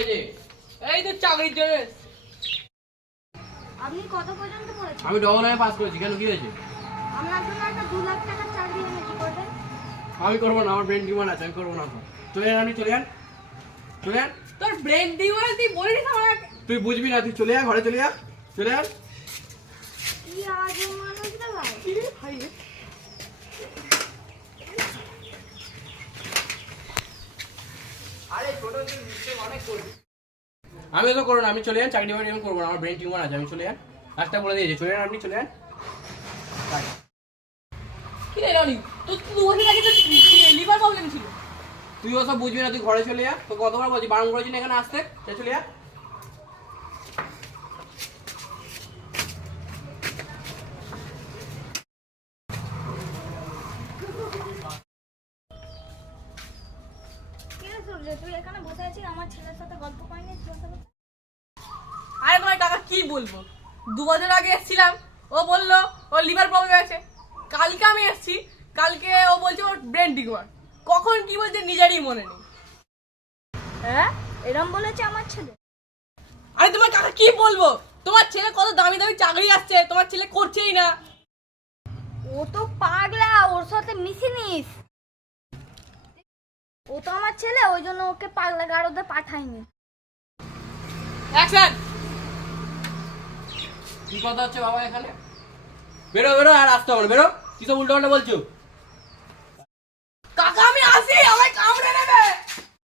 হয়েছে? এই তো চাকরির জন্য। আপনি কত পর্যন্ত পড়েছেন? আমি ডবল লাইনে পাস করেছি, কেন কি হয়েছে? আপনার জন্য একটা 2 লাখ টাকার চাকরি এনেছি, করবেন? আমি করবো না, আমার ব্রেন টিউমার আছে, আমি করবো না। চলে যান, আপনি চলে যান, চলে যান। তোর ব্রেন টিউমার তুই বলিস আমাকে? তুই বুঝবি না, তুই চলে যা, ঘরে চলে যা, চলে যান। কি আজব মানুষ রে ভাই। ভাই আরে ছোট তুই মিস্টেক অনেক করবি। আমি তো করবো না, আমি চলে যান, চাকরি বাকরি আমি করবো না, আমার ব্রেন টিউমার আছে, আমি চলে যান। রাস্তা বলে দিয়েছি, চলে যান, আপনি চলে যান। কি রে রনি, তোর 2 বছর আগে তো লিভার প্রবলেম ছিল। তুই ওসব বুঝবি না, তুই ঘরে চলে যা। তো কতবার বলছি, বারণ করেছি না এখানে আসতে, চলে যা। কি রে সূর্য, তুই এখানে বসে আছিস, আমার ছেলের সাথে গল্প করিনি কথা বলতে? আরে তোমার কাকা কি বলবো, 2 বছর আগে এসেছিলাম, ও বললো ওর লিভার প্রবলেম আছে। কালকে আমি এসেছি, কালকে ও বলছে ওর ব্রেন টিউমার। কখন কি বলছে নিজেরই মনে নেই। হ্যাঁ, এরম বলেছে আমার ছেলে? আরে তোমার কাকা কি বলবো, তোমার ছেলে কত দামি দামি চাকরি আসছে, তোমার ছেলে করছেই না। ও তো পাগলা, ওর সাথে মিশিনিস। ও তো আমার ছেলে, ওই জন্য ওকে পাগলা গারদে পাঠাইনি। অ্যাকশন। কি কথা হচ্ছে বাবা এখানে? বেরো বেরো, আর আসতে হবে না, বেরো। কি সব উল্টো পাল্টা বলছো? কাকা